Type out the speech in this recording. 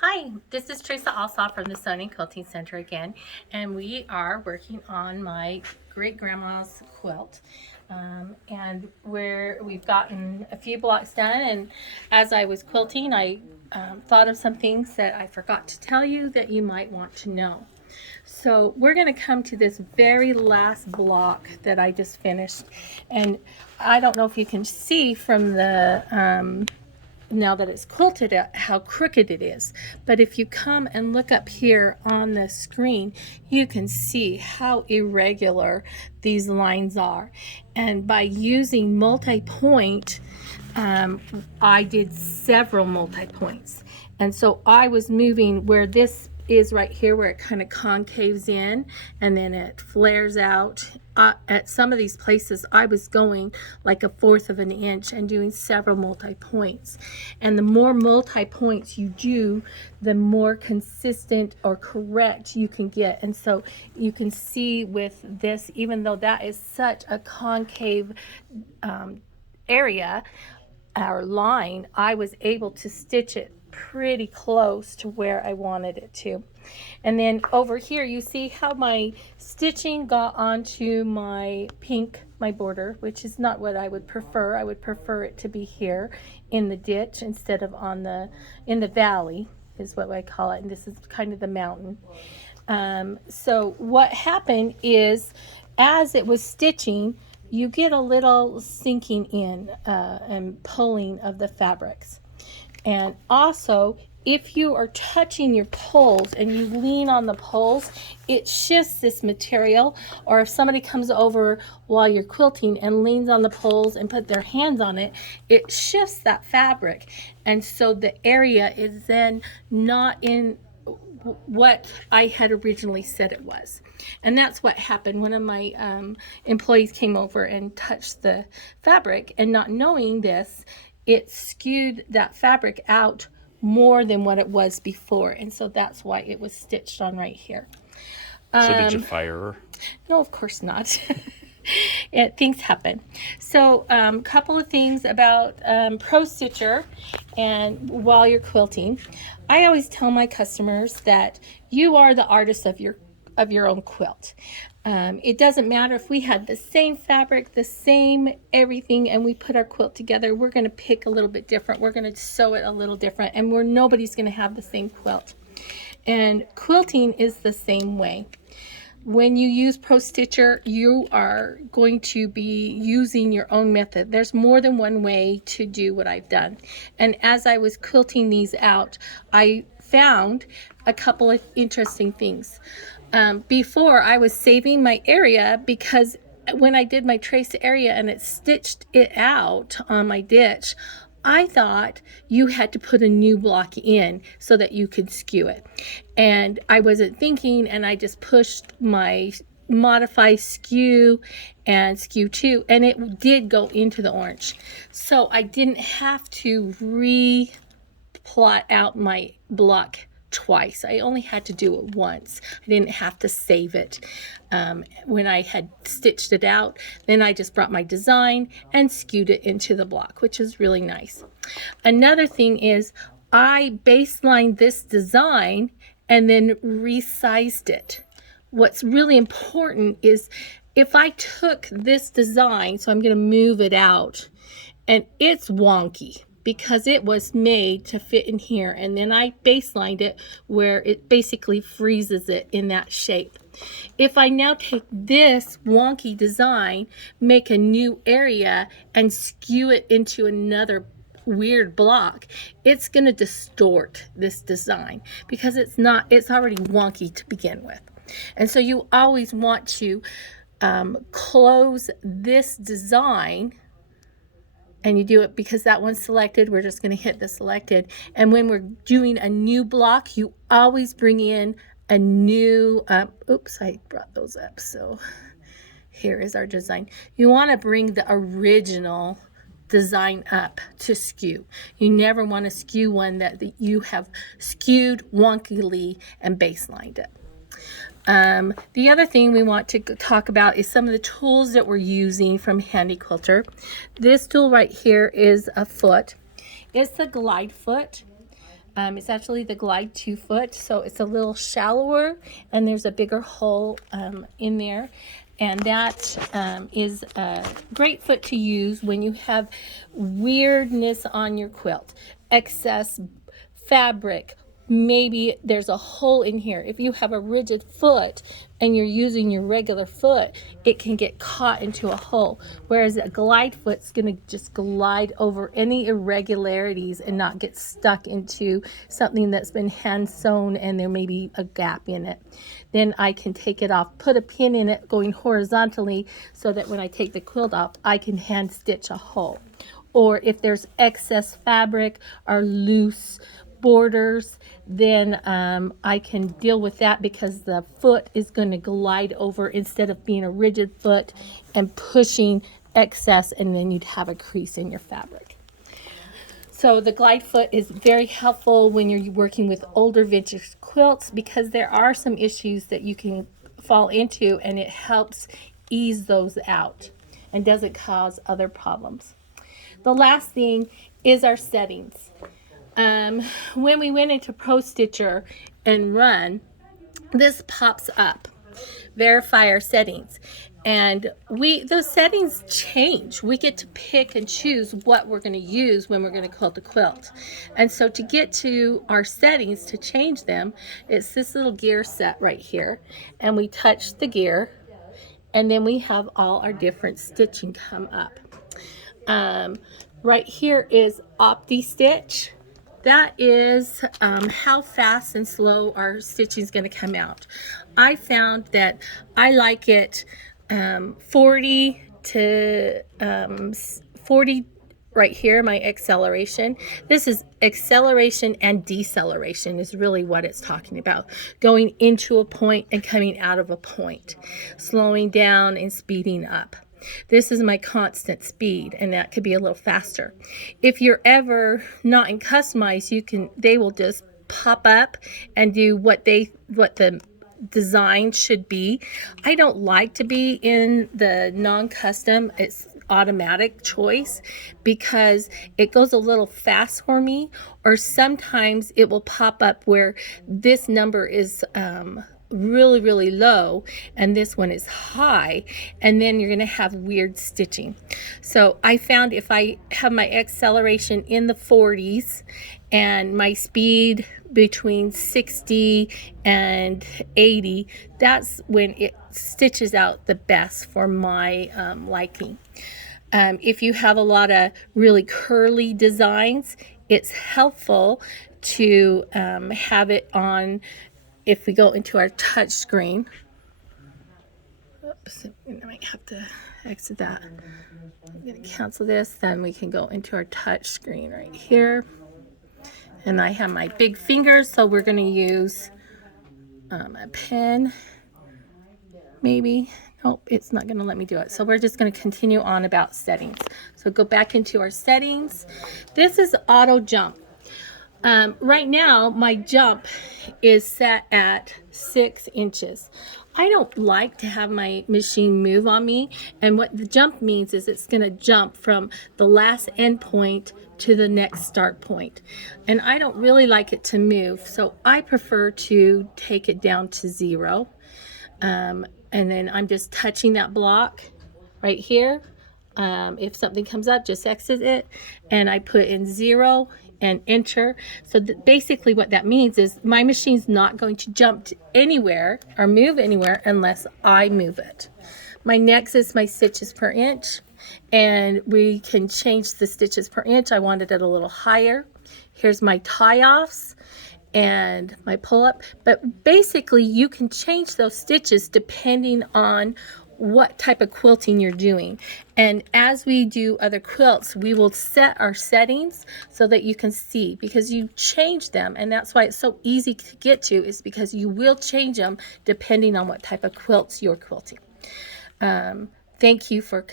Hi, this is Teresa Alsop from the Sewing Quilting Center again, and we are working on my great grandma's quilt. And we've gotten a few blocks done, and as I was quilting, I thought of some things that I forgot to tell you that you might want to know. So we're going to come to this very last block that I just finished, and I don't know if you can see from the now that it's quilted out how crooked it is, but if you come and look up here on the screen, you can see how irregular these lines are. And by using multi-point, I did several multi-points, and so I was moving where this is right here, where it kind of concaves in and then it flares out. At some of these places I was going like 1/4 of an inch and doing several multi-points, and the more multi-points you do, the more consistent or correct you can get. And so you can see with this, even though that is such a concave area, our line, I was able to stitch it pretty close to where I wanted it to. And then over here you see how my stitching got onto my pink, my border, which is not what I would prefer. I would prefer it to be here in the ditch instead of in the valley is what I call it, and this is kind of the mountain. So what happened is, as it was stitching, you get a little sinking in and pulling of the fabrics. And also, if you are touching your poles and you lean on the poles, it shifts this material. Or if somebody comes over while you're quilting and leans on the poles and put their hands on it, it shifts that fabric. And so the area is then not in what I had originally said it was. And that's what happened. One of my employees came over and touched the fabric, and not knowing this, it skewed that fabric out more than what it was before. And so that's why it was stitched on right here. So did you fire her? No, of course not. Things happen. So couple of things about Pro Stitcher and while you're quilting. I always tell my customers that you are the artist of your own quilt. It doesn't matter if we had the same fabric, the same everything, and we put our quilt together. We're going to pick a little bit different. We're going to sew it a little different, and nobody's going to have the same quilt. And quilting is the same way. When you use Pro Stitcher, you are going to be using your own method. There's more than one way to do what I've done. And as I was quilting these out, I found a couple of interesting things. Before, I was saving my area because when I did my trace area and it stitched it out on my ditch, I thought you had to put a new block in so that you could skew it. And I wasn't thinking, and I just pushed my modify skew and skew 2, and it did go into the orange. So I didn't have to re-plot out my block twice. I only had to do it once. I didn't have to save it when I had stitched it out. Then I just brought my design and skewed it into the block, which is really nice. Another thing is I baselined this design and then resized it. What's really important is if I took this design, so I'm going to move it out, and it's wonky because it was made to fit in here, and then I baselined it where it basically freezes it in that shape. If I now take this wonky design, make a new area, and skew it into another weird block, it's going to distort this design because it's already wonky to begin with. And so you always want to close this design, and you do it because that one's selected. We're just going to hit the selected. And when we're doing a new block, you always bring in a new, oops, I brought those up. So here is our design. You want to bring the original design up to skew. You never want to skew one that you have skewed wonkily and baselined it. The other thing we want to talk about is some of the tools that we're using from Handy Quilter. This tool right here is a foot. It's the glide foot. It's actually the Glide 2-foot, so it's a little shallower, and there's a bigger hole in there. And that is a great foot to use when you have weirdness on your quilt, excess fabric. Maybe there's a hole in here. If you have a rigid foot and you're using your regular foot, it can get caught into a hole. Whereas a glide foot's gonna just glide over any irregularities and not get stuck into something that's been hand sewn and there may be a gap in it. Then I can take it off, put a pin in it going horizontally so that when I take the quilt off, I can hand stitch a hole. Or if there's excess fabric or loose borders, then I can deal with that because the foot is going to glide over instead of being a rigid foot and pushing excess, and then you'd have a crease in your fabric. So the glide foot is very helpful when you're working with older vintage quilts because there are some issues that you can fall into, and it helps ease those out and doesn't cause other problems. The last thing is our settings. When we went into Pro Stitcher and run, this pops up, verify our settings. And those settings change. We get to pick and choose what we're going to use when we're going to quilt a quilt. And so to get to our settings, to change them, it's this little gear set right here. And we touch the gear, and then we have all our different stitching come up. Right here is Opti Stitch. That is how fast and slow our stitching is going to come out. I found that I like it 40 to 40 right here, my acceleration. This is acceleration and deceleration is really what it's talking about. Going into a point and coming out of a point. Slowing down and speeding up. This is my constant speed, and that could be a little faster. If you're ever not in customize, they will just pop up and do what the design should be. I don't like to be in the non-custom. It's automatic choice because it goes a little fast for me, or sometimes it will pop up where this number is really, really low and this one is high, and then you're going to have weird stitching. So I found if I have my acceleration in the 40s and my speed between 60 and 80, that's when it stitches out the best for my liking. If you have a lot of really curly designs, it's helpful to have it on. If we go into our touch screen, oops, I might have to exit that. I'm going to cancel this. Then we can go into our touch screen right here. And I have my big fingers, so we're going to use a pen, maybe. Nope, it's not going to let me do it. So we're just going to continue on about settings. So go back into our settings. This is auto jump. Right now, my jump is set at 6 inches. I don't like to have my machine move on me, and what the jump means is it's going to jump from the last end point to the next start point. And I don't really like it to move, so I prefer to take it down to 0. And then I'm just touching that block right here. If something comes up, just exit it, and I put in 0 and enter. So basically what that means is my machine's not going to jump anywhere or move anywhere unless I move it. My next is my stitches per inch, and we can change the stitches per inch. I wanted it a little higher. Here's my tie-offs and my pull-up, but basically you can change those stitches depending on what type of quilting you're doing. And as we do other quilts, we will set our settings so that you can see, because you change them, and that's why it's so easy to get to, is because you will change them depending on what type of quilts you're quilting. Thank you for